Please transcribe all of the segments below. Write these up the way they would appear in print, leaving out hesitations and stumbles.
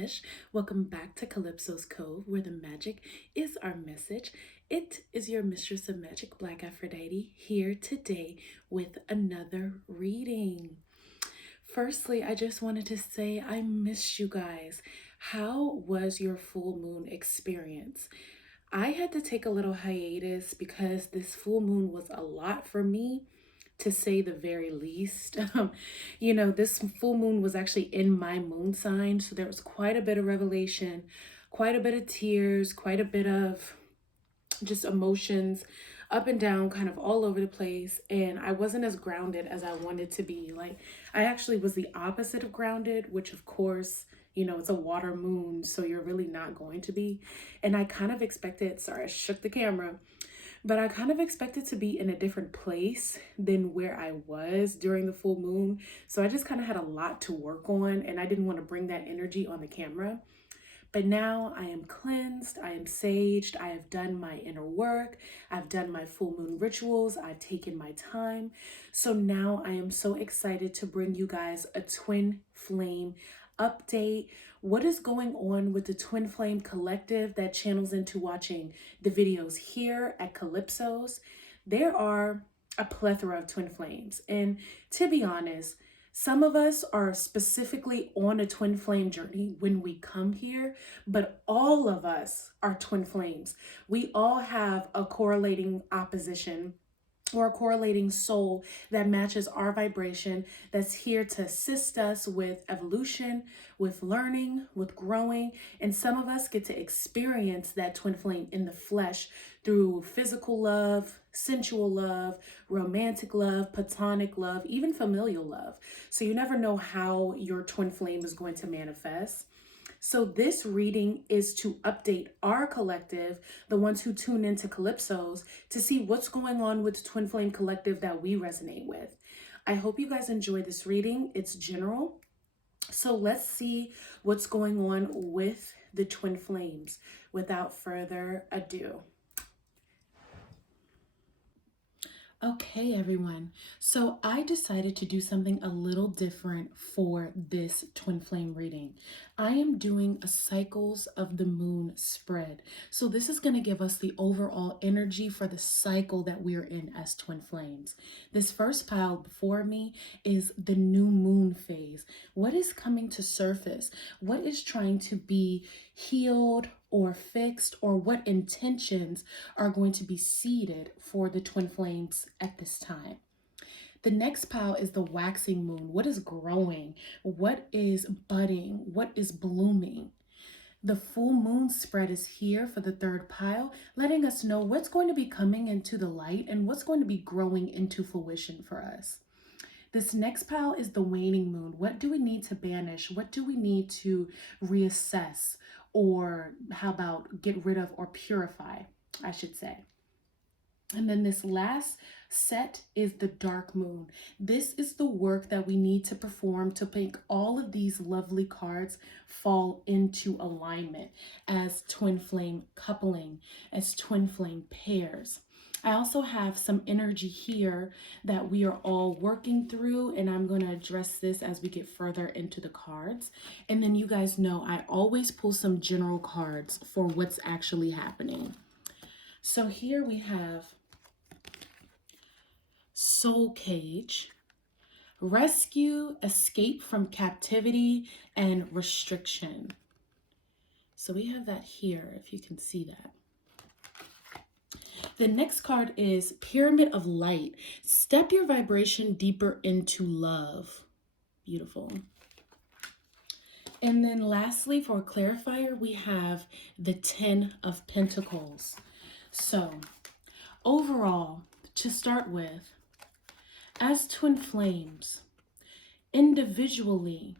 fish. Welcome back to Calypso's Cove, where the magic is our message. It is your mistress of magic, BlkAfroditee, here today with another reading. Firstly, I just wanted to say I missed you guys. How was your full moon experience? I had to take a little hiatus because this full moon was a lot for me, to say the very least. This full moon was actually in my moon sign, so there was quite a bit of revelation, quite a bit of tears, quite a bit of just emotions up and down, kind of all over the place. And I wasn't as grounded as I wanted to be. Like, I actually was the opposite of grounded, which of course, it's a water moon, so you're really not going to be. And I kind of expected, sorry, I shook the camera, but I kind of expected to be in a different place than where I was during the full moon. So I just kind of had a lot to work on, and I didn't want to bring that energy on the camera. But now I am cleansed, I am saged, I have done my inner work, I've done my full moon rituals, I've taken my time. So now I am so excited to bring you guys a twin flame update. What is going on with the Twin Flame Collective that channels into watching the videos here at Calypso's? There are a plethora of twin flames. And to be honest, some of us are specifically on a twin flame journey when we come here, but all of us are twin flames. We all have a correlating opposition or a correlating soul that matches our vibration, that's here to assist us with evolution, with learning, with growing. And some of us get to experience that twin flame in the flesh through physical love, sensual love, romantic love, platonic love, even familial love. So you never know how your twin flame is going to manifest. So this reading is to update our collective, the ones who tune into Calypso's, to see what's going on with the Twin Flame Collective that we resonate with. I hope you guys enjoy this reading. It's general. So let's see what's going on with the Twin Flames without further ado. Okay, everyone. So I decided to do something a little different for this twin flame reading. I am doing a cycles of the moon spread. So this is going to give us the overall energy for the cycle that we're in as twin flames. This first pile before me is the new moon phase. What is coming to surface? What is trying to be healed or fixed, or what intentions are going to be seeded for the twin flames at this time? The next pile is the waxing moon. What is growing? What is budding? What is blooming? The full moon spread is here for the third pile, letting us know what's going to be coming into the light and what's going to be growing into fruition for us. This next pile is the waning moon. What do we need to banish? What do we need to reassess? Or how about get rid of or purify, I should say. And then this last set is the dark moon. This is the work that we need to perform to make all of these lovely cards fall into alignment as twin flame coupling, as twin flame pairs. I also have some energy here that we are all working through, and I'm going to address this as we get further into the cards. And then you guys know I always pull some general cards for what's actually happening. So here we have Soul Cage, Rescue, Escape from Captivity, and Restriction. So we have that here, if you can see that. The next card is Pyramid of Light. Step your vibration deeper into love. Beautiful. And then lastly, for a clarifier, we have the 10 of Pentacles. So overall, to start with, as twin flames, individually,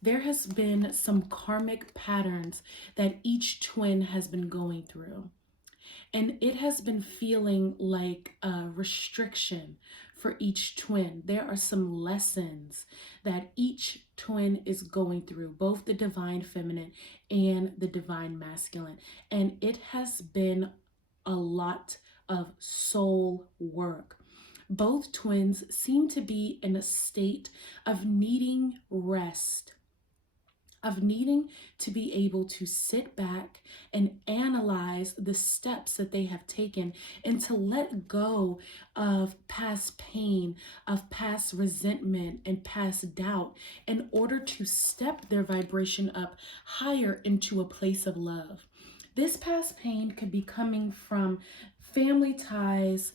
there has been some karmic patterns that each twin has been going through. And it has been feeling like a restriction for each twin. There are some lessons that each twin is going through, both the divine feminine and the divine masculine. And it has been a lot of soul work. Both twins seem to be in a state of needing rest, of needing to be able to sit back and analyze the steps that they have taken and to let go of past pain, of past resentment and past doubt in order to step their vibration up higher into a place of love. This past pain could be coming from family ties,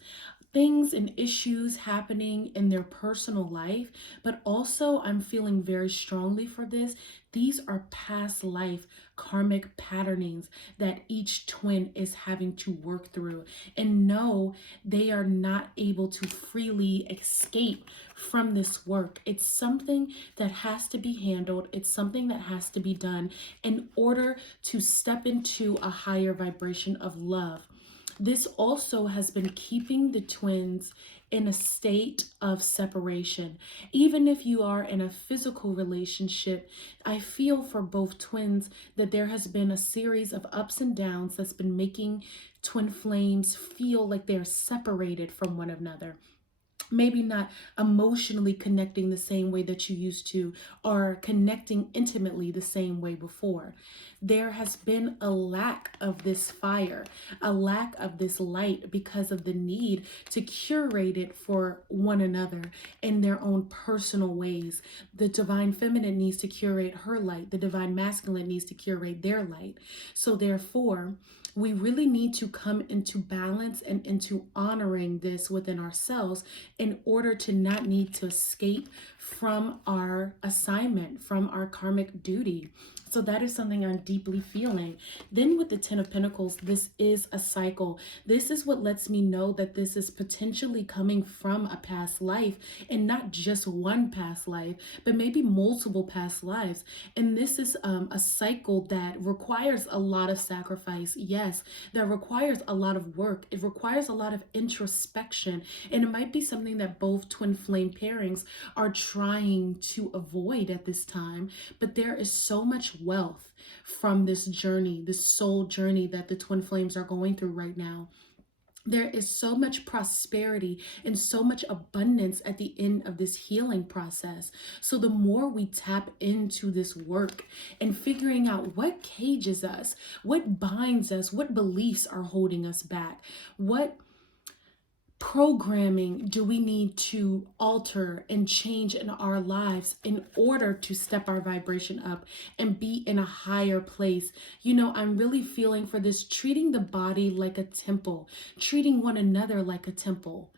things and issues happening in their personal life, but also I'm feeling very strongly for this. These are past life karmic patternings that each twin is having to work through. And no, they are not able to freely escape from this work. It's something that has to be handled. It's something that has to be done in order to step into a higher vibration of love. This also has been keeping the twins in a state of separation. Even if you are in a physical relationship, I feel for both twins that there has been a series of ups and downs that's been making twin flames feel like they're separated from one another. Maybe not emotionally connecting the same way that you used to, or connecting intimately the same way before. There has been a lack of this fire, a lack of this light because of the need to curate it for one another in their own personal ways. The divine feminine needs to curate her light. The divine masculine needs to curate their light. So therefore, we really need to come into balance and into honoring this within ourselves in order to not need to escape from our assignment, from our karmic duty. So that is something I'm deeply feeling. Then with the Ten of Pentacles, this is a cycle. This is what lets me know that this is potentially coming from a past life, and not just one past life, but maybe multiple past lives. And this is a cycle that requires a lot of sacrifice. Yes, that requires a lot of work. It requires a lot of introspection. And it might be something that both twin flame pairings are trying to avoid at this time. But there is so much wealth from this journey, this soul journey that the twin flames are going through right now. There is so much prosperity and so much abundance at the end of this healing process. So the more we tap into this work and figuring out what cages us, what binds us, what beliefs are holding us back, what programming do we need to alter and change in our lives in order to step our vibration up and be in a higher place. You know, I'm really feeling for this, treating the body like a temple, treating one another like a temple,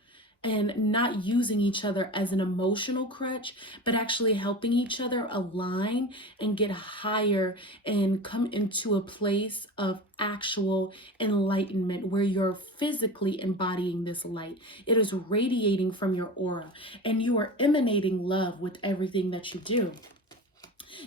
and not using each other as an emotional crutch, but actually helping each other align and get higher and come into a place of actual enlightenment where you're physically embodying this light. It is radiating from your aura and you are emanating love with everything that you do.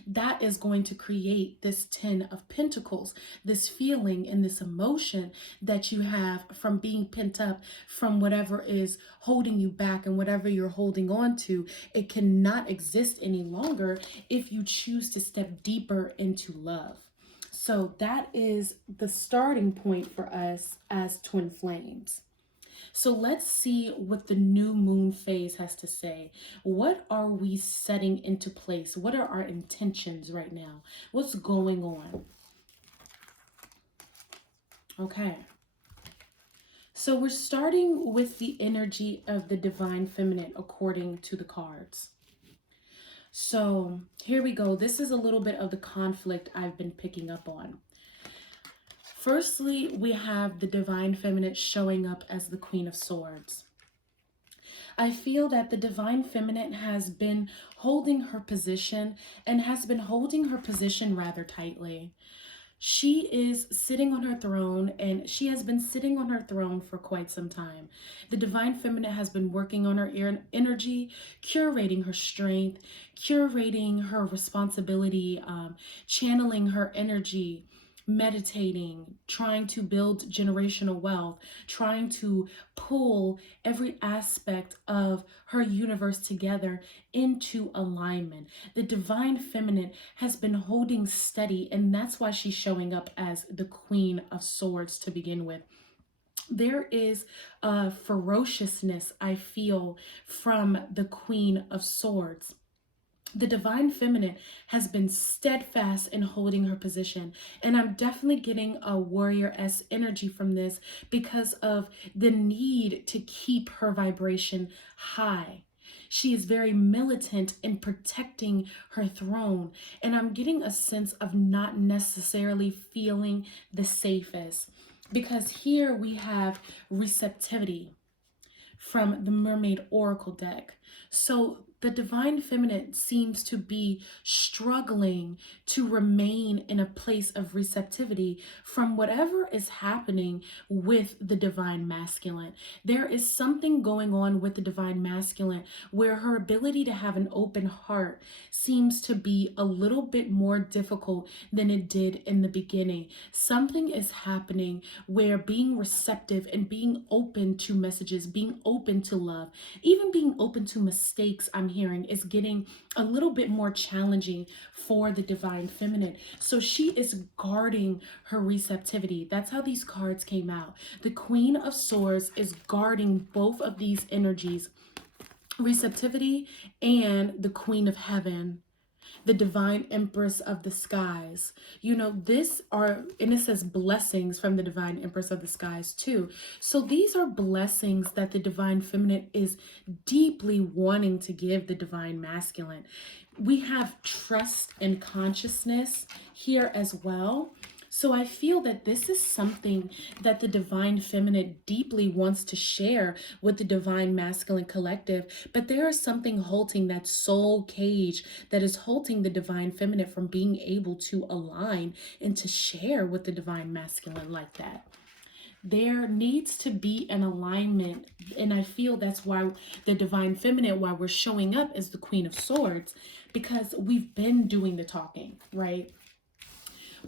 That is going to create this 10 of Pentacles, this feeling and this emotion that you have from being pent up from whatever is holding you back, and whatever you're holding on to, it cannot exist any longer if you choose to step deeper into love. So that is the starting point for us as twin flames. So let's see what the new moon phase has to say. What are we setting into place? What are our intentions right now? What's going on? Okay. So we're starting with the energy of the divine feminine according to the cards. So here we go. This is a little bit of the conflict I've been picking up on. Firstly, we have the divine feminine showing up as the Queen of Swords. I feel that the divine feminine has been holding her position and has been holding her position rather tightly. She is sitting on her throne, and she has been sitting on her throne for quite some time. The divine feminine has been working on her energy, curating her strength, curating her responsibility, channeling her energy, meditating, trying to build generational wealth, trying to pull every aspect of her universe together into alignment. The divine feminine has been holding steady, and that's why she's showing up as the Queen of Swords to begin with. There is a ferociousness I feel from the Queen of Swords. The divine feminine has been steadfast in holding her position. And I'm definitely getting a warrior-esque energy from this because of the need to keep her vibration high. She is very militant in protecting her throne. And I'm getting a sense of not necessarily feeling the safest. Because here we have receptivity from the Mermaid Oracle deck. So the divine feminine seems to be struggling to remain in a place of receptivity from whatever is happening with the divine masculine. There is something going on with the divine masculine where her ability to have an open heart seems to be a little bit more difficult than it did in the beginning. Something is happening where being receptive and being open to messages, being open to love, even being open to mistakes, I'm hearing, is getting a little bit more challenging for the divine feminine. So she is guarding her receptivity. That's how these cards came out. The Queen of Swords is guarding both of these energies, receptivity and the Queen of Heaven, the divine empress of the skies. You know, this are, and it says blessings from the divine empress of the skies too. So these are blessings that the divine feminine is deeply wanting to give the divine masculine. We have trust and consciousness here as well. So I feel that this is something that the divine feminine deeply wants to share with the divine masculine collective, but there is something halting that soul cage that is halting the divine feminine from being able to align and to share with the divine masculine like that. There needs to be an alignment, and I feel that's why the divine feminine, why we're showing up as the Queen of Swords, because we've been doing the talking, right?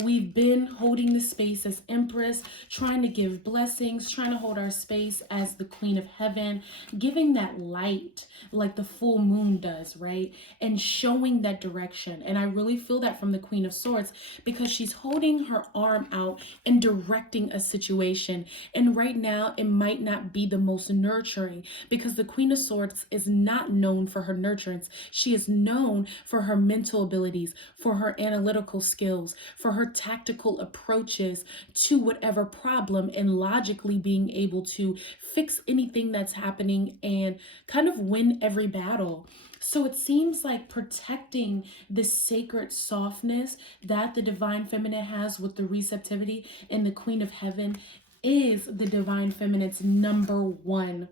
We've been holding the space as Empress, trying to give blessings, trying to hold our space as the Queen of Heaven, giving that light like the full moon does, right? And showing that direction. And I really feel that from the Queen of Swords because she's holding her arm out and directing a situation. And right now, it might not be the most nurturing because the Queen of Swords is not known for her nurturance. She is known for her mental abilities, for her analytical skills, for her tactical approaches to whatever problem and logically being able to fix anything that's happening and kind of win every battle. So it seems like protecting this sacred softness that the divine feminine has with the receptivity and the Queen of Heaven is the divine feminine's number one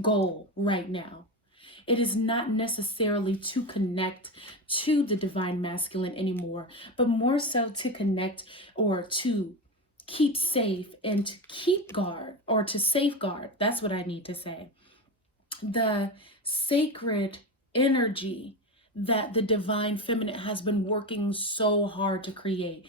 goal right now. It is not necessarily to connect to the divine masculine anymore, but more so to connect or to keep safe and to keep guard or to safeguard. That's what I need to say. The sacred energy that the divine feminine has been working so hard to create.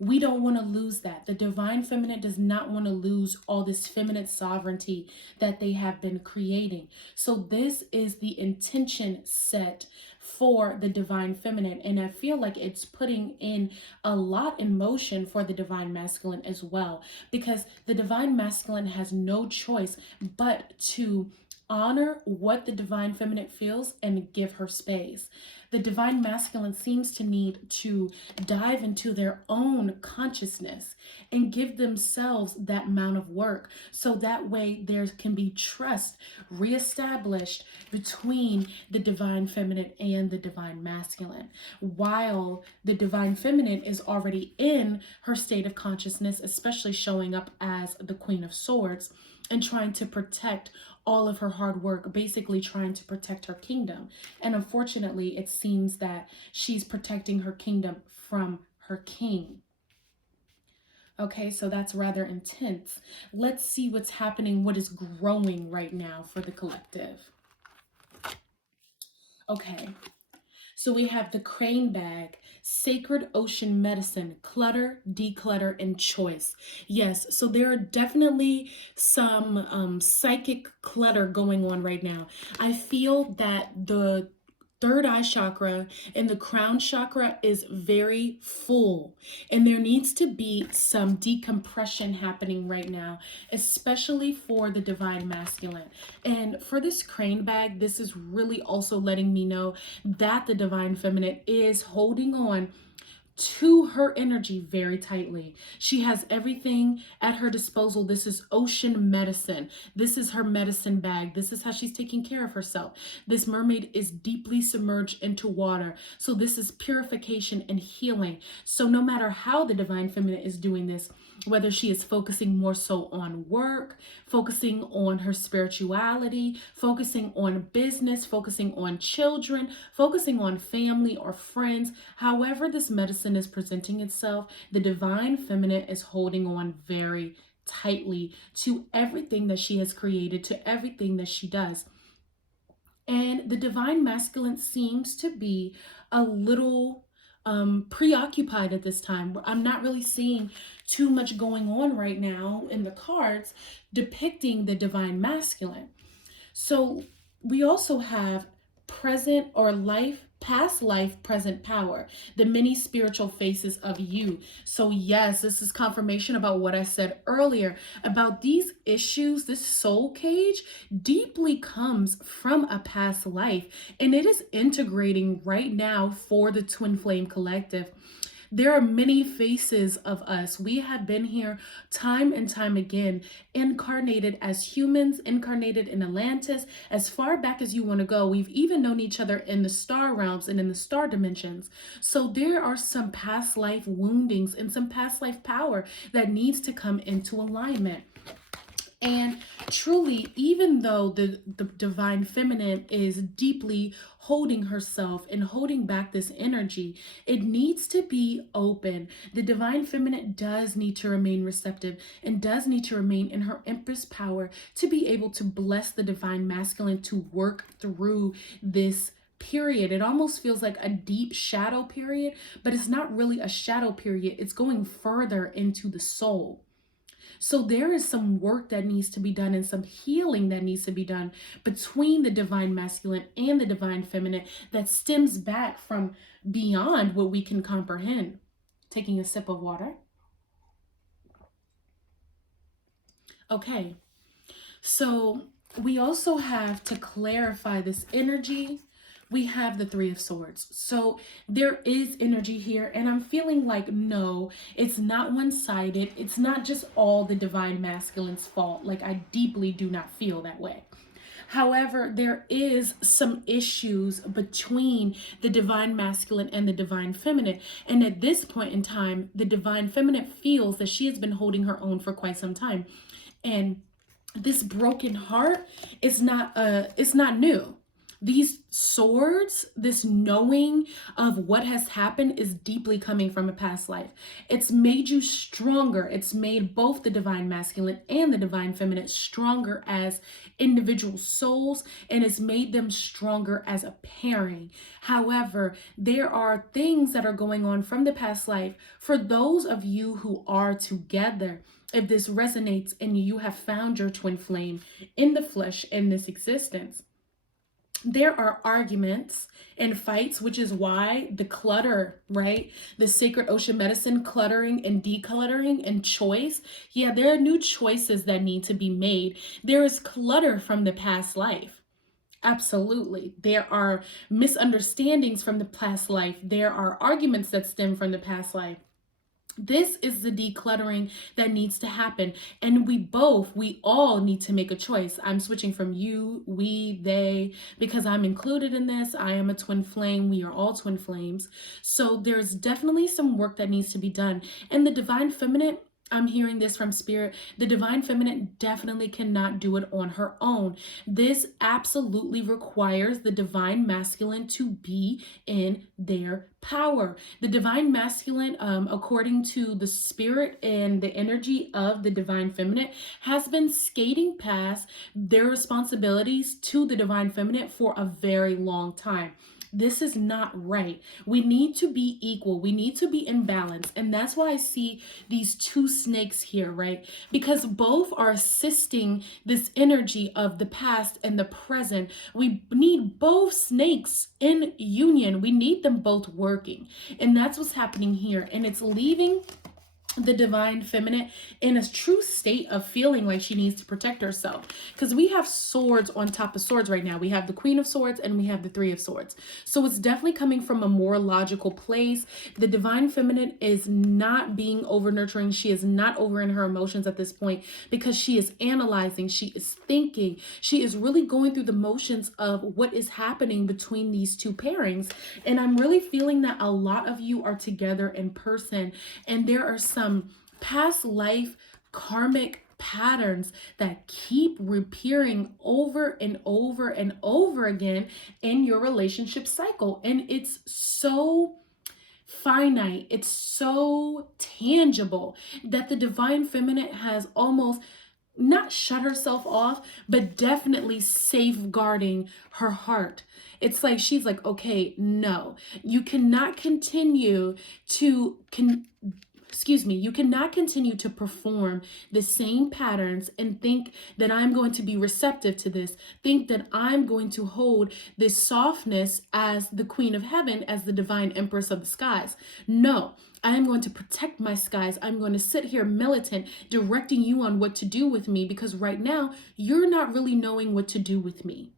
We don't want to lose that. The divine feminine does not want to lose all this feminine sovereignty that they have been creating. So this is the intention set for the divine feminine. And I feel like it's putting in a lot in motion for the divine masculine as well, because the divine masculine has no choice but to honor what the divine feminine feels and give her space. The divine masculine seems to need to dive into their own consciousness and give themselves that amount of work so that way there can be trust reestablished between the divine feminine and the divine masculine, while the divine feminine is already in her state of consciousness, especially showing up as the Queen of Swords and trying to protect all of her hard work, basically trying to protect her kingdom. And unfortunately, it seems that she's protecting her kingdom from her king. Okay, so that's rather intense. Let's see what's happening, what is growing right now for the collective. Okay, so we have the crane bag, sacred ocean medicine, clutter, declutter, and choice. Yes, so there are definitely some psychic clutter going on right now. I feel that the third eye chakra and the crown chakra is very full, and there needs to be some decompression happening right now, especially for the divine masculine. And for this crane bag, this is really also letting me know that the divine feminine is holding on to her energy very tightly. She has everything at her disposal. This is ocean medicine. This is her medicine bag. This is how she's taking care of herself. This mermaid is deeply submerged into water. So this is purification and healing. So no matter how the divine feminine is doing this, whether she is focusing more so on work, focusing on her spirituality, focusing on business, focusing on children, focusing on family or friends, however this medicine is presenting itself, the divine feminine is holding on very tightly to everything that she has created, to everything that she does. And the divine masculine seems to be a little preoccupied at this time. I'm not really seeing too much going on right now in the cards depicting the divine masculine. So we also have present or life, past life, present power, the many spiritual faces of you. So yes, this is confirmation about what I said earlier about these issues. This soul cage deeply comes from a past life, and it is integrating right now for the Twin Flame Collective. There are many faces of us. We have been here time and time again, incarnated as humans, incarnated in Atlantis, as far back as you want to go. We've even known each other in the star realms and in the star dimensions. So there are some past life woundings and some past life power that needs to come into alignment. And truly, even though the divine feminine is deeply holding herself and holding back this energy, it needs to be open. The divine feminine does need to remain receptive and does need to remain in her empress power to be able to bless the divine masculine to work through this period. It almost feels like a deep shadow period, but it's not really a shadow period. It's going further into the soul. So there is some work that needs to be done and some healing that needs to be done between the divine masculine and the divine feminine that stems back from beyond what we can comprehend. Taking a sip of water. Okay, so we also have to clarify this energy. We have the Three of Swords. So there is energy here, and I'm feeling like, no, it's not one-sided. It's not just all the divine masculine's fault. Like, I deeply do not feel that way. However, there is some issues between the divine masculine and the divine feminine. And at this point in time, the divine feminine feels that she has been holding her own for quite some time. And this broken heart is it's not new. These swords, this knowing of what has happened is deeply coming from a past life. It's made you stronger. It's made both the divine masculine and the divine feminine stronger as individual souls, and it's made them stronger as a pairing. However, there are things that are going on from the past life for those of you who are together. If this resonates and you have found your twin flame in the flesh in this existence, there are arguments and fights, which is why the clutter, right? The sacred ocean medicine, cluttering and decluttering and choice. Yeah, there are new choices that need to be made. There is clutter from the past life. Absolutely. There are misunderstandings from the past life. There are arguments that stem from the past life. This is the decluttering that needs to happen. And we all need to make a choice. I'm switching from you, we, they, because I'm included in this. I am a twin flame. We are all twin flames. So there's definitely some work that needs to be done. And the divine feminine, I'm hearing this from spirit, the divine feminine definitely cannot do it on her own. This absolutely requires the divine masculine to be in their power. The divine masculine, according to the spirit and the energy of the divine feminine, has been skating past their responsibilities to the divine feminine for a very long time. This is not right. We need to be equal. We need to be in balance. And that's why I see these two snakes here, right? Because both are assisting this energy of the past and the present. We need both snakes in union. We need them both working. And that's what's happening here. And it's leaving the divine feminine in a true state of feeling like she needs to protect herself, because we have swords on top of swords right now. We have the Queen of Swords and we have the Three of Swords. So it's definitely coming from a more logical place. The divine feminine is not being over nurturing. She is not over in her emotions at this point, because she is analyzing, she is thinking, she is really going through the motions of what is happening between these two pairings. And I'm really feeling that a lot of you are together in person, and there are some past life karmic patterns that keep reappearing over and over and over again in your relationship cycle. And it's so finite, it's so tangible that the divine feminine has almost not shut herself off, but definitely safeguarding her heart. It's like she's like, okay, no, you cannot continue to you cannot continue to perform the same patterns and think that I'm going to be receptive to this, think that I'm going to hold this softness as the Queen of Heaven, as the divine Empress of the skies. No, I am going to protect my skies. I'm going to sit here militant, directing you on what to do with me, because right now you're not really knowing what to do with me.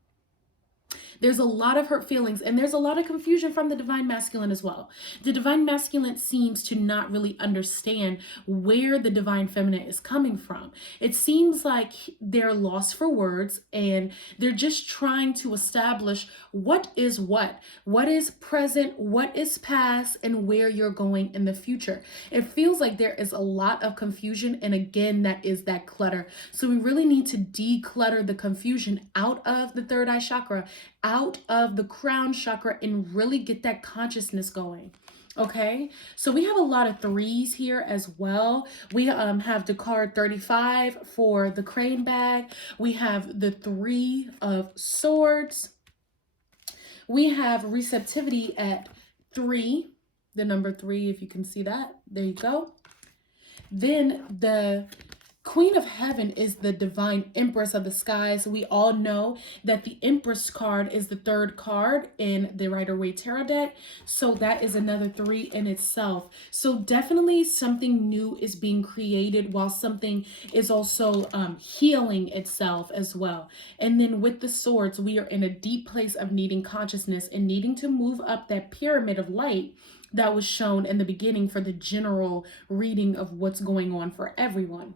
There's a lot of hurt feelings, and there's a lot of confusion from the divine masculine as well. The divine masculine seems to not really understand where the divine feminine is coming from. It seems like they're lost for words, and they're just trying to establish what is present, what is past, and where you're going in the future. It feels like there is a lot of confusion, and again, that is that clutter. So we really need to declutter the confusion out of the third eye chakra, out of the crown chakra, and really get that consciousness going. Okay, so we have a lot of threes here as well. We have the card 35 for the crane bag. We have the Three of Swords. We have receptivity at 3, the number 3, if you can see that. There you go. Then the Queen of Heaven is the divine Empress of the skies. We all know that the Empress card is the 3rd card in the Rider-Waite Tarot deck. So that is another 3 in itself. So definitely something new is being created, while something is also healing itself as well. And then with the swords, we are in a deep place of needing consciousness and needing to move up that pyramid of light that was shown in the beginning for the general reading of what's going on for everyone.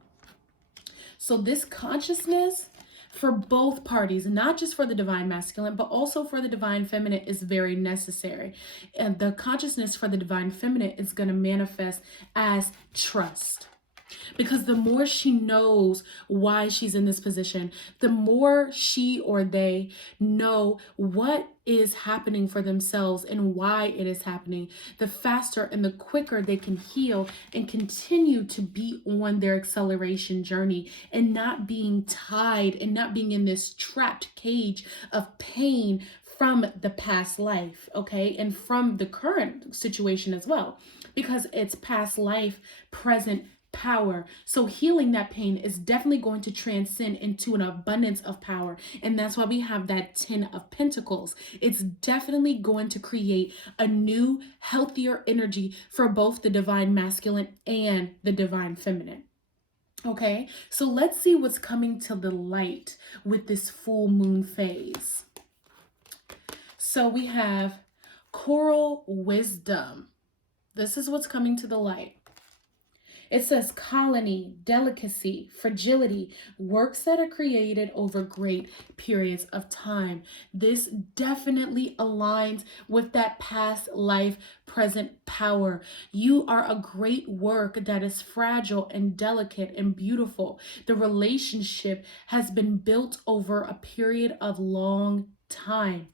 So this consciousness for both parties, not just for the divine masculine, but also for the divine feminine, is very necessary. And the consciousness for the divine feminine is going to manifest as trust. Because the more she knows why she's in this position, the more she or they know what is happening for themselves and why it is happening, the faster and the quicker they can heal and continue to be on their acceleration journey, and not being tied and not being in this trapped cage of pain from the past life, okay, and from the current situation as well, because it's past life, present power. So healing that pain is definitely going to transcend into an abundance of power. And that's why we have that 10 of Pentacles. It's definitely going to create a new, healthier energy for both the divine masculine and the divine feminine. Okay, so let's see what's coming to the light with this full moon phase. So we have coral wisdom. This is what's coming to the light. It says colony, delicacy, fragility, works that are created over great periods of time. This definitely aligns with that past life, present power. You are a great work that is fragile and delicate and beautiful. The relationship has been built over a period of long time.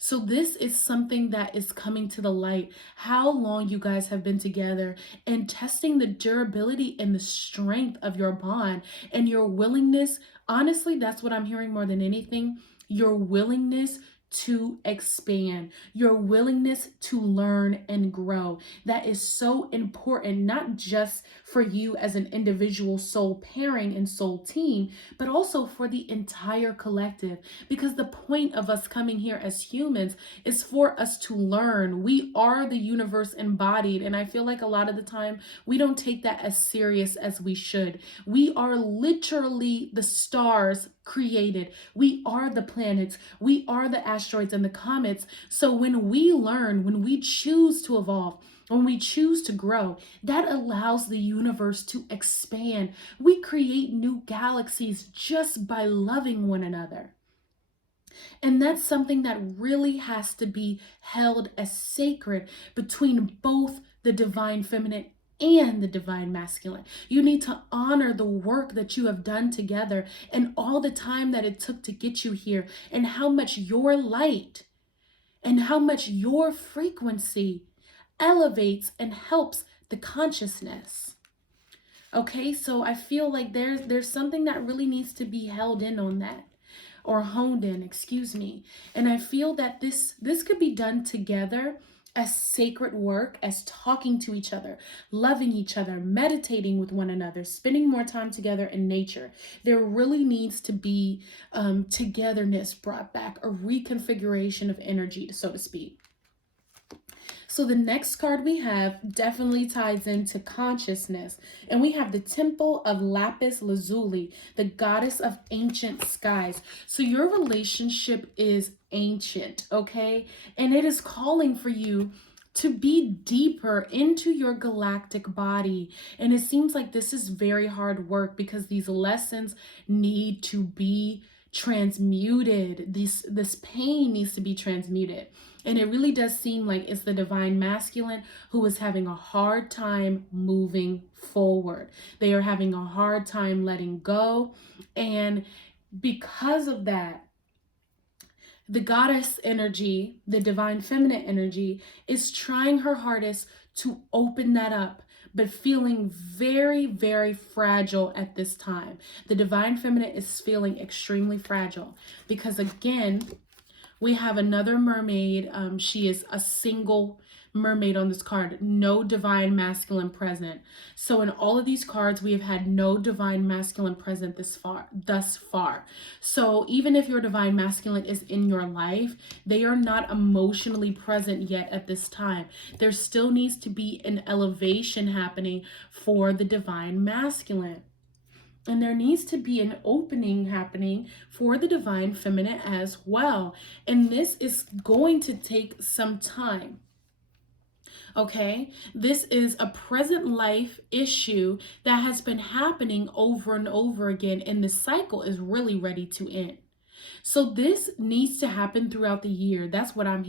So this is something that is coming to the light, how long you guys have been together, and testing the durability and the strength of your bond and your willingness. Honestly, that's what I'm hearing more than anything. Your willingness to expand, your willingness to learn and grow. That is so important, not just for you as an individual soul pairing and soul team, but also for the entire collective. Because the point of us coming here as humans is for us to learn. We are the universe embodied, and I feel like a lot of the time we don't take that as serious as we should. We are literally the stars created. We are the planets. We are the asteroids and the comets. So when we learn, when we choose to evolve, when we choose to grow, that allows the universe to expand. We create new galaxies just by loving one another. And that's something that really has to be held as sacred between both the divine feminine and the divine masculine. You need to honor the work that you have done together and all the time that it took to get you here, and how much your light and how much your frequency elevates and helps the consciousness. Okay, so I feel like there's something that really needs to be held in on that, or honed in, excuse me. And I feel that this could be done together as sacred work, as talking to each other, loving each other, meditating with one another, spending more time together in nature. There really needs to be togetherness brought back, a reconfiguration of energy, so to speak. So the next card we have definitely ties into consciousness. And we have the Temple of Lapis Lazuli, the goddess of ancient skies. So your relationship is ancient, okay? And it is calling for you to be deeper into your galactic body. And it seems like this is very hard work because these lessons need to be transmuted. This pain needs to be transmuted. And it really does seem like it's the divine masculine who is having a hard time moving forward. They are having a hard time letting go. And because of that, the goddess energy, the divine feminine energy, is trying her hardest to open that up, but feeling very, very fragile at this time. The divine feminine is feeling extremely fragile because, again, we have another mermaid. She is a single mermaid on this card. No divine masculine present. So in all of these cards, we have had no divine masculine present thus far. So even if your divine masculine is in your life, they are not emotionally present yet at this time. There still needs to be an elevation happening for the divine masculine. And there needs to be an opening happening for the divine feminine as well. And this is going to take some time. Okay, this is a present life issue that has been happening over and over again, and the cycle is really ready to end. So this needs to happen throughout the year. That's what I'm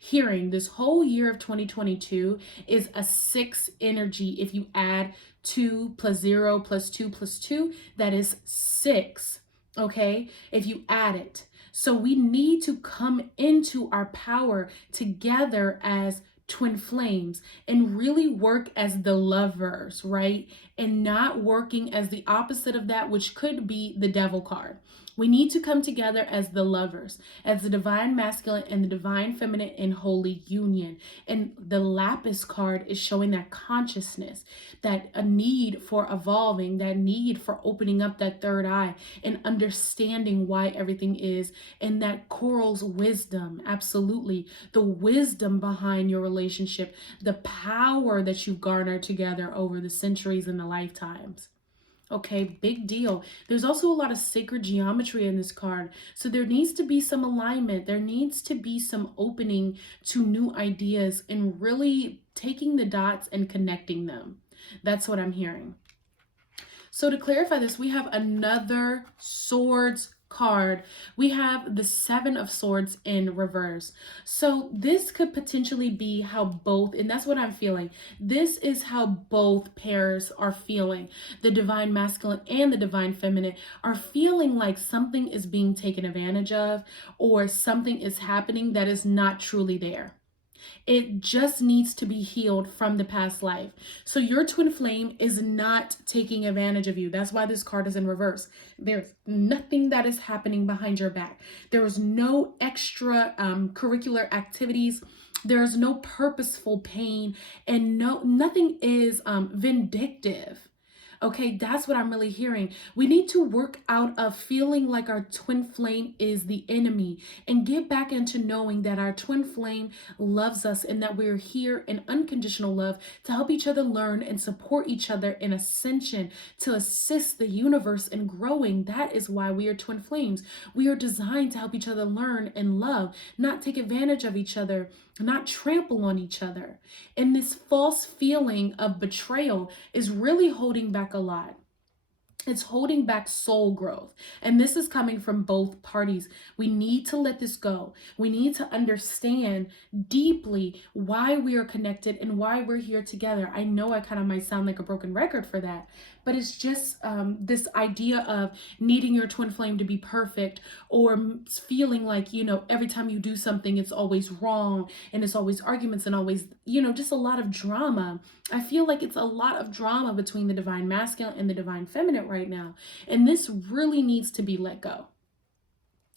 hearing. This whole year of 2022 is a 6 energy. If you add 2 plus 0 plus 2 plus 2, that is 6. Okay, if you add it. So we need to come into our power together as twin flames and really work as the lovers, right? And not working as the opposite of that, which could be the devil card. We need to come together as the lovers, as the divine masculine and the divine feminine in holy union. And the Lapis card is showing that consciousness, that a need for evolving, that need for opening up that third eye and understanding why everything is, and that coral's wisdom, absolutely, the wisdom behind your relationship, the power that you've garnered together over the centuries and the lifetimes. Okay, big deal. There's also a lot of sacred geometry in this card. So there needs to be some alignment. There needs to be some opening to new ideas and really taking the dots and connecting them. That's what I'm hearing. So to clarify this, we have another swords card. We have the 7 of Swords in reverse. So this could potentially be how both, and that's what I'm feeling. This is how both pairs are feeling. The divine masculine and the divine feminine are feeling like something is being taken advantage of, or something is happening that is not truly there. It just needs to be healed from the past life. So your twin flame is not taking advantage of you. That's why this card is in reverse. There's nothing that is happening behind your back. There is no extra curricular activities. There's no purposeful pain, and nothing is vindictive. Okay, that's what I'm really hearing. We need to work out of feeling like our twin flame is the enemy and get back into knowing that our twin flame loves us and that we're here in unconditional love to help each other learn and support each other in ascension, to assist the universe in growing. That is why we are twin flames. We are designed to help each other learn and love, not take advantage of each other, not trample on each other. And this false feeling of betrayal is really holding back a lot. It's holding back soul growth. And this is coming from both parties. We need to let this go. We need to understand deeply why we are connected and why we're here together. I know I kind of might sound like a broken record for that, but it's just this idea of needing your twin flame to be perfect, or feeling like, every time you do something, it's always wrong and it's always arguments and always, just a lot of drama. I feel like it's a lot of drama between the divine masculine and the divine feminine right now. And this really needs to be let go.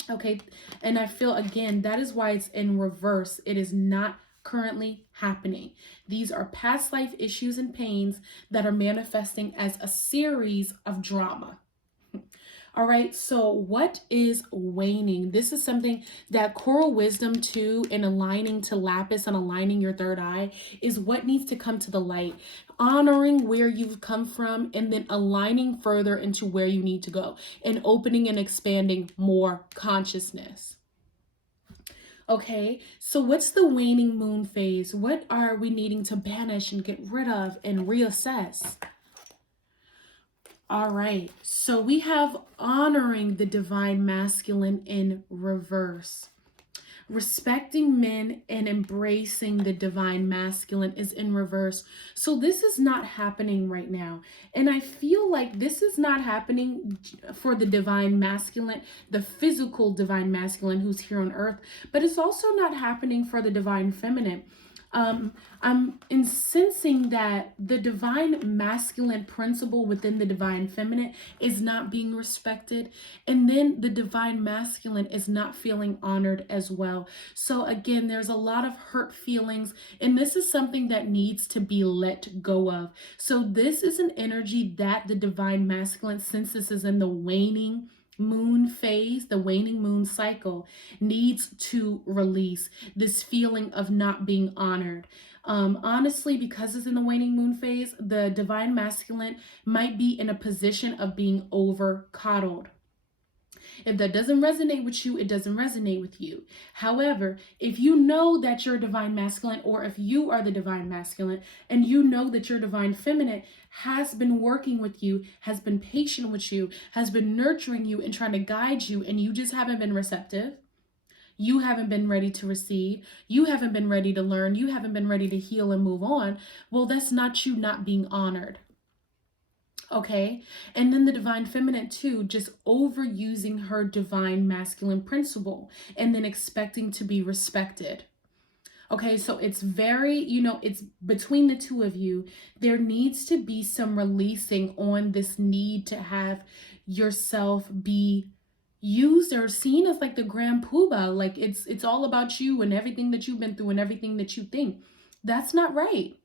Okay. And I feel, again, that is why it's in reverse. It is not currently happening. These are past life issues and pains that are manifesting as a series of drama. All right, so what is waning? This is something that coral wisdom too, in aligning to lapis and aligning your third eye, is what needs to come to the light. Honoring where you've come from and then aligning further into where you need to go and opening and expanding more consciousness. Okay, so what's the waning moon phase? What are we needing to banish and get rid of and reassess? All right, so we have honoring the divine masculine in reverse. Respecting men and embracing the divine masculine is in reverse. So this is not happening right now. And I feel like this is not happening for the divine masculine, the physical divine masculine who's here on earth, but it's also not happening for the divine feminine. I'm sensing that the divine masculine principle within the divine feminine is not being respected. And then the divine masculine is not feeling honored as well. So again, there's a lot of hurt feelings, and this is something that needs to be let go of. So this is an energy that the divine masculine, since this is in the waning moon phase, the waning moon cycle, needs to release this feeling of not being honored. Honestly, because it's in the waning moon phase, the divine masculine might be in a position of being over coddled. If that doesn't resonate with you, it doesn't resonate with you. However, if you know that you're divine masculine, or if you are the divine masculine and you know that your divine feminine has been working with you, has been patient with you, has been nurturing you and trying to guide you, and you just haven't been receptive, you haven't been ready to receive, you haven't been ready to learn, you haven't been ready to heal and move on, well, that's not you not being honored. Okay, and then the divine feminine too, just overusing her divine masculine principle and then expecting to be respected. Okay, so it's very, it's between the two of you. There needs to be some releasing on this need to have yourself be used or seen as like the grand poobah, like it's all about you and everything that you've been through and everything that you think. That's not right.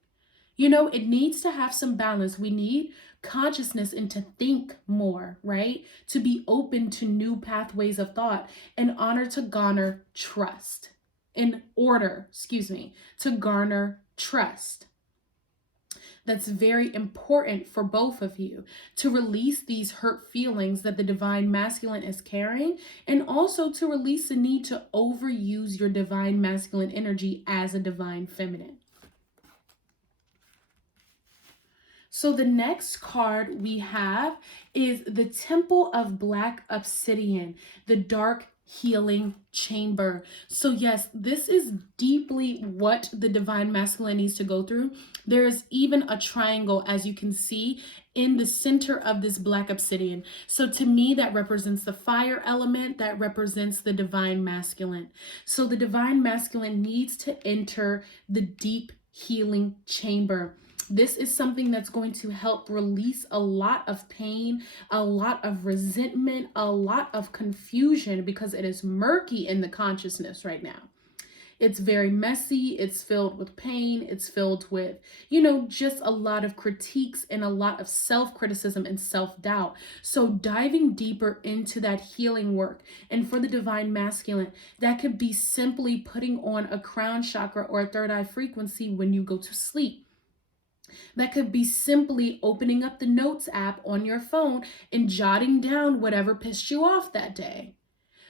It needs to have some balance. We need consciousness and to think more, right? To be open to new pathways of thought in order to garner trust. To garner trust. That's very important for both of you, to release these hurt feelings that the divine masculine is carrying, and also to release the need to overuse your divine masculine energy as a divine feminine. So the next card we have is the Temple of Black Obsidian, the Dark healing chamber. So yes, this is deeply what the divine masculine needs to go through. There is even a triangle, as you can see, in the center of this black obsidian. So to me, that represents the fire element, that represents the divine masculine. So the divine masculine needs to enter the deep healing chamber. This is something that's going to help release a lot of pain, a lot of resentment, a lot of confusion, because it is murky in the consciousness right now. It's very messy. It's filled with pain. It's filled with, just a lot of critiques and a lot of self-criticism and self-doubt. So diving deeper into that healing work, and for the divine masculine, that could be simply putting on a crown chakra or a third eye frequency when you go to sleep. That could be simply opening up the notes app on your phone and jotting down whatever pissed you off that day.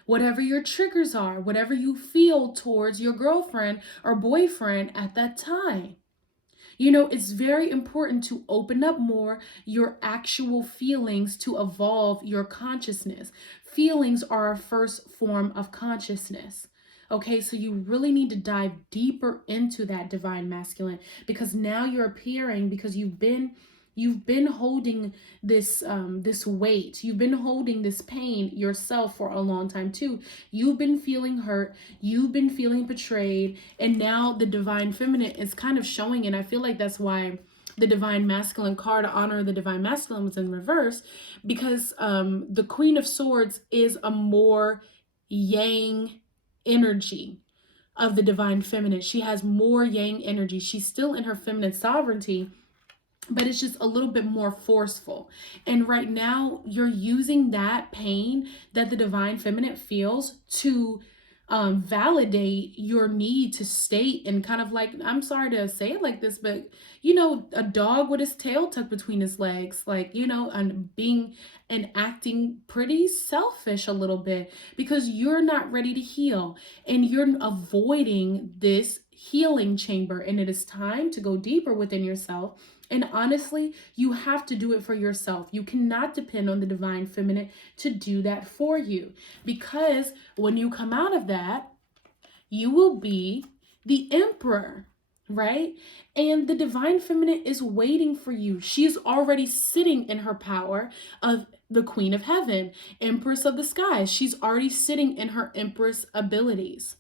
Whatever your triggers are, whatever you feel towards your girlfriend or boyfriend at that time. It's very important to open up more your actual feelings to evolve your consciousness. Feelings are our first form of consciousness. Okay, so you really need to dive deeper into that divine masculine, because now you're appearing, because you've been holding this weight. You've been holding this pain yourself for a long time too. You've been feeling hurt. You've been feeling betrayed. And now the divine feminine is kind of showing. And I feel like that's why the divine masculine card, honor the divine masculine, was in reverse, because the Queen of Swords is a more yang energy of the divine feminine. She has more yang energy. She's still in her feminine sovereignty, but it's just a little bit more forceful. And right now you're using that pain that the divine feminine feels to validate your need to stay in kind of like, I'm sorry to say it like this, but a dog with his tail tucked between his legs, and being and acting pretty selfish a little bit, because you're not ready to heal and you're avoiding this healing chamber. And it is time to go deeper within yourself. And honestly, you have to do it for yourself. You cannot depend on the divine feminine to do that for you, because when you come out of that, you will be the emperor, right? And the divine feminine is waiting for you. She is already sitting in her power of the Queen of Heaven, Empress of the Skies. She's already sitting in her Empress abilities.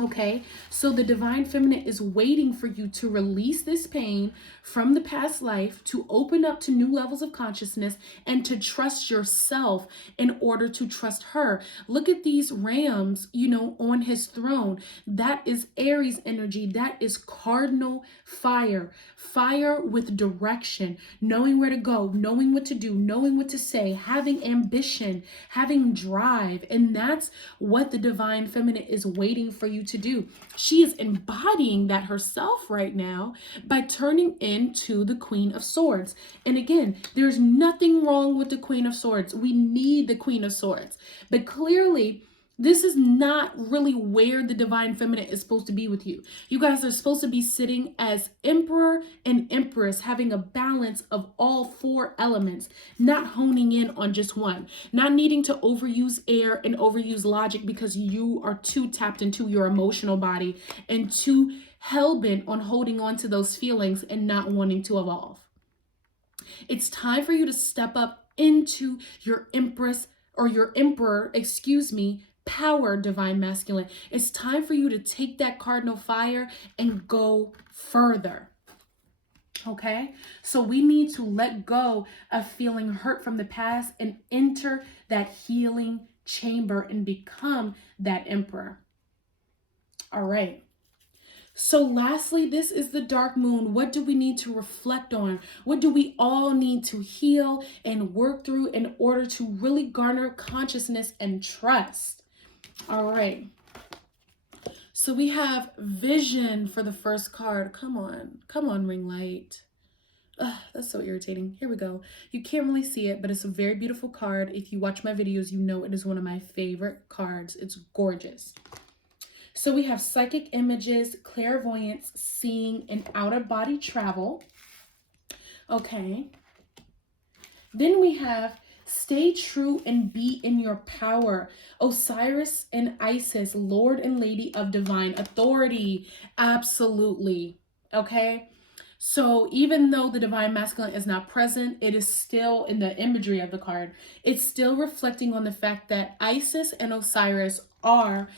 Okay, so the divine feminine is waiting for you to release this pain from the past life, to open up to new levels of consciousness, and to trust yourself in order to trust her. Look at these rams, on his throne. That is Aries energy. That is cardinal fire. Fire with direction, knowing where to go, knowing what to do, knowing what to say, having ambition, having drive. And that's what the divine feminine is waiting for you to do. She is embodying that herself right now by turning into the Queen of Swords. And again, there's nothing wrong with the Queen of Swords. We need the Queen of Swords. But clearly, this is not really where the divine feminine is supposed to be with you. You guys are supposed to be sitting as emperor and empress, having a balance of all four elements, not honing in on just one, not needing to overuse air and overuse logic because you are too tapped into your emotional body and too hell-bent on holding on to those feelings and not wanting to evolve. It's time for you to step up into your empress or your emperor, power, divine masculine. It's time for you to take that cardinal fire and go further. Okay, so we need to let go of feeling hurt from the past and enter that healing chamber and become that emperor. All right. So lastly, this is the dark moon. What do we need to reflect on? What do we all need to heal and work through in order to really garner consciousness and trust? All right. So we have vision for the first card. Come on, ring light. Ugh, that's so irritating. Here we go. You can't really see it, but it's a very beautiful card. If you watch my videos, you know it is one of my favorite cards. It's gorgeous. So we have psychic images, clairvoyance, seeing, and outer body travel. Okay. Then we have Stay true and be in your power. Osiris and Isis, Lord and Lady of Divine Authority. Absolutely. Okay? So even though the divine masculine is not present, it is still in the imagery of the card. It's still reflecting on the fact that Isis and Osiris are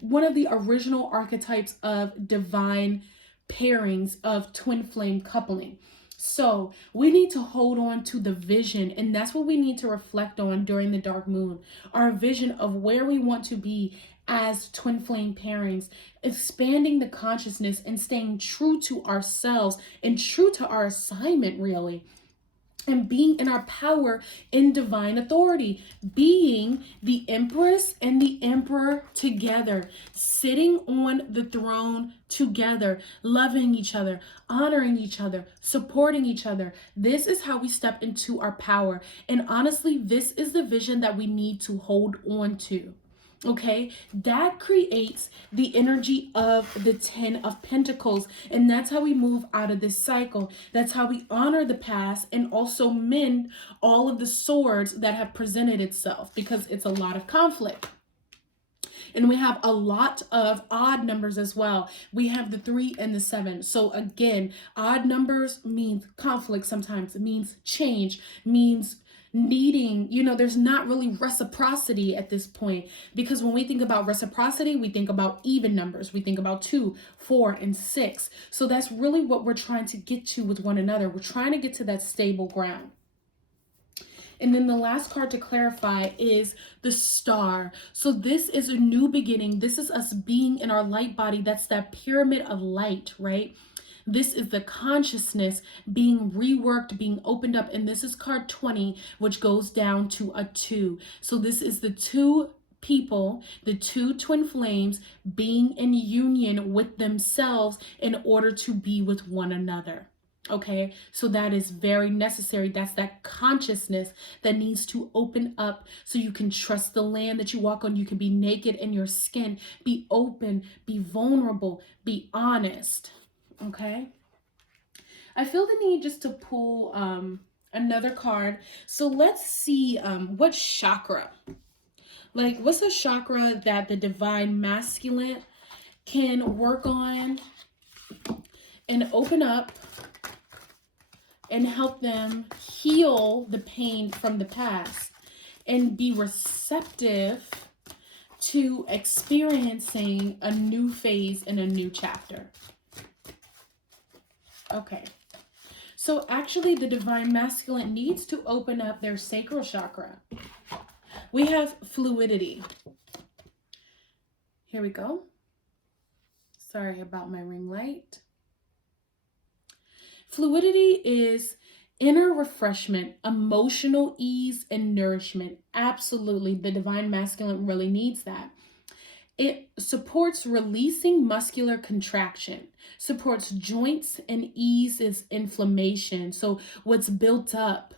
one of the original archetypes of divine pairings of twin flame coupling. So we need to hold on to the vision, and that's what we need to reflect on during the dark moon. Our vision of where we want to be as twin flame pairings, expanding the consciousness and staying true to ourselves and true to our assignment, really. And being in our power in divine authority, being the Empress and the Emperor together, sitting on the throne together, loving each other, honoring each other, supporting each other. This is how we step into our power. And honestly, this is the vision that we need to hold on to. Okay, that creates the energy of the 10 of Pentacles, and that's how we move out of this cycle. That's how we honor the past and also mend all of the swords that have presented itself, because it's a lot of conflict. And we have a lot of odd numbers as well. We have the 3 and the 7. So again, odd numbers means conflict sometimes. It means change, means needing, there's not really reciprocity at this point, because when we think about reciprocity, we think about even numbers. We think about 2, 4, and 6. So that's really what we're trying to get to with one another. We're trying to get to that stable ground. And then the last card to clarify is the Star. So this is a new beginning. This is us being in our light body. That's that pyramid of light, right? This is the consciousness being reworked, being opened up. And this is card 20, which goes down to a 2. So this is the 2 people, the 2 twin flames being in union with themselves in order to be with one another. Okay, so that is very necessary. That's that consciousness that needs to open up so you can trust the land that you walk on. You can be naked in your skin, be open, be vulnerable, be honest. Okay, I feel the need just to pull another card. So let's see what chakra, what's a chakra that the divine masculine can work on and open up and help them heal the pain from the past and be receptive to experiencing a new phase and a new chapter. Okay, so actually the divine masculine needs to open up their sacral chakra. We have fluidity. Here we go. Sorry about my ring light. Fluidity is inner refreshment, emotional ease, and nourishment. Absolutely, the divine masculine really needs that. It supports releasing muscular contraction, supports joints, and eases inflammation. So what's built up,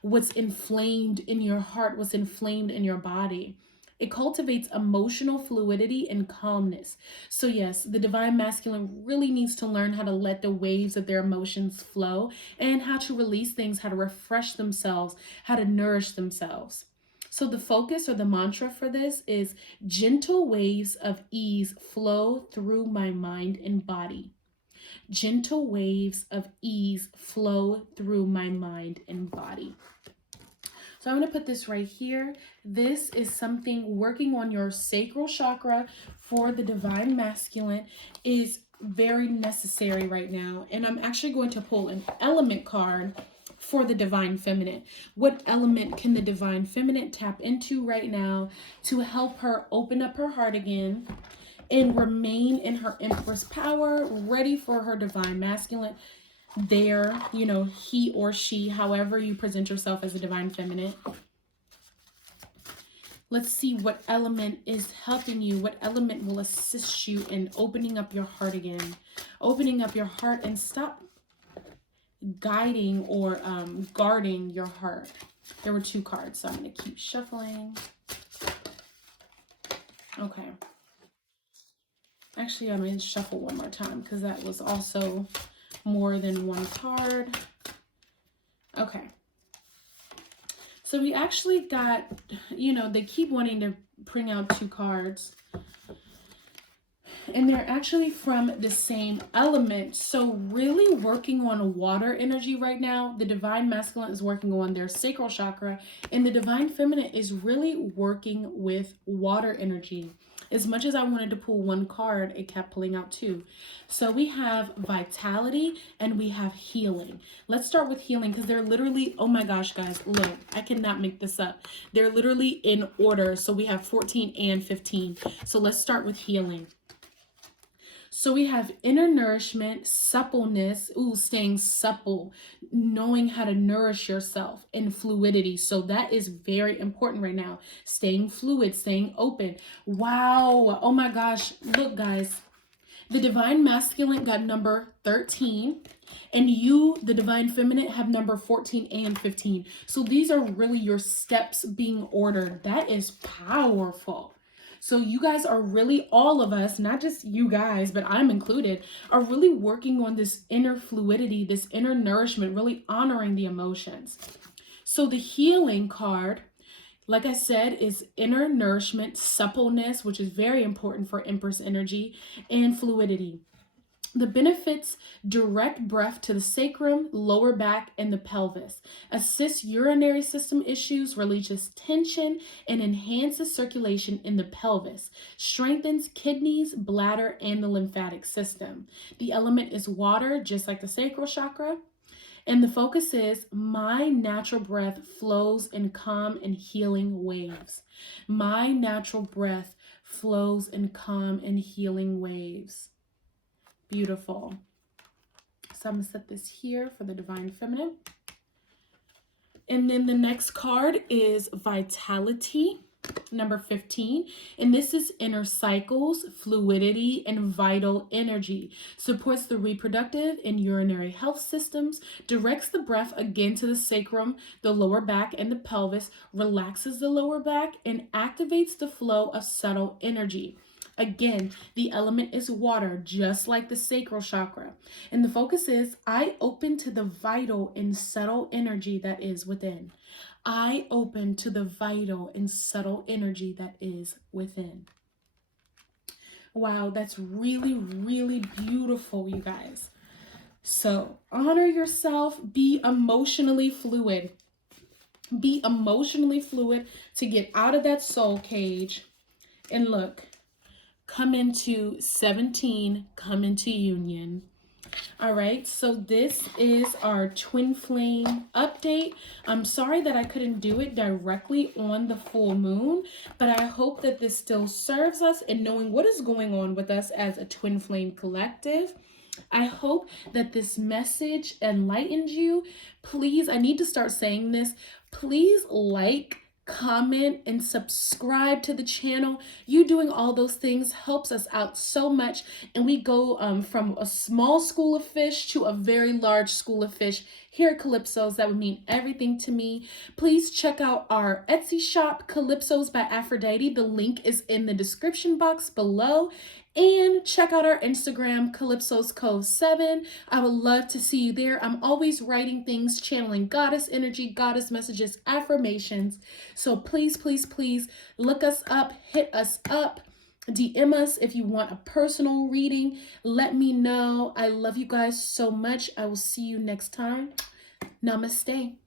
what's inflamed in your heart, what's inflamed in your body. It cultivates emotional fluidity and calmness. So yes, the divine masculine really needs to learn how to let the waves of their emotions flow and how to release things, how to refresh themselves, how to nourish themselves. So the focus or the mantra for this is gentle waves of ease flow through my mind and body. Gentle waves of ease flow through my mind and body. So I'm going to put this right here. This is something working on your sacral chakra for the divine masculine is very necessary right now. And I'm actually going to pull an element card for the divine feminine. What element can the divine feminine tap into right now to help her open up her heart again and remain in her empress power, ready for her divine masculine? There, he or she, however you present yourself as a divine feminine. Let's see what element is helping you, what element will assist you in opening up your heart again. Opening up your heart and stop guiding or guarding your heart. There were 2 cards, so I'm going to keep shuffling. Okay. Actually, I'm going to shuffle one more time because that was also more than 1 card. Okay. So So we actually got, you know, they keep wanting to bring out 2 cards. And they're actually from the same element. So really working on water energy right now. The Divine Masculine is working on their sacral chakra. And the Divine Feminine is really working with water energy. As much as I wanted to pull 1 card, it kept pulling out 2. So we have vitality and we have healing. Let's start with healing because they're literally, oh my gosh, guys, look, I cannot make this up. They're literally in order. So we have 14 and 15. So let's start with healing. So we have inner nourishment, suppleness, staying supple, knowing how to nourish yourself, and fluidity. So that is very important right now. Staying fluid, staying open. Wow. Oh my gosh. Look, guys. The Divine Masculine got number 13. And you, the Divine Feminine, have number 14 and 15. So these are really your steps being ordered. That is powerful. So you guys are really, all of us, not just you guys, but I'm included, are really working on this inner fluidity, this inner nourishment, really honoring the emotions. So the healing card, like I said, is inner nourishment, suppleness, which is very important for Empress energy, and fluidity. The benefits: direct breath to the sacrum, lower back, and the pelvis. Assists urinary system issues, releases tension, and enhances circulation in the pelvis. Strengthens kidneys, bladder, and the lymphatic system. The element is water, just like the sacral chakra. And the focus is, my natural breath flows in calm and healing waves. My natural breath flows in calm and healing waves. Beautiful. So I'm going to set this here for the Divine Feminine. And then the next card is Vitality, number 15. And this is inner cycles, fluidity, and vital energy. Supports the reproductive and urinary health systems. Directs the breath again to the sacrum, the lower back, and the pelvis. Relaxes the lower back and activates the flow of subtle energy. Again, the element is water, just like the sacral chakra. And the focus is, I open to the vital and subtle energy that is within. I open to the vital and subtle energy that is within. Wow, that's really, really beautiful, you guys. So honor yourself, be emotionally fluid. Be emotionally fluid to get out of that soul cage. And look, come into 17, come into union. All right, so this is our twin flame update. I'm sorry that I couldn't do it directly on the full moon, but I hope that this still serves us in knowing what is going on with us as a twin flame collective. I hope that this message enlightens you. Please, I need to start saying this. Please like, comment, and subscribe to the channel. You doing all those things helps us out so much, and we go from a small school of fish to a very large school of fish here at Calypso's. That would mean everything to me. Please check out our Etsy shop, Calypso's by Aphrodite. The link is in the description box below. And check out our Instagram, Calypso's Cove 7. I would love to see you there. I'm always writing things, channeling goddess energy, goddess messages, affirmations. So please, please, please look us up, hit us up, DM us if you want a personal reading. Let me know. I love you guys so much. I will see you next time. Namaste.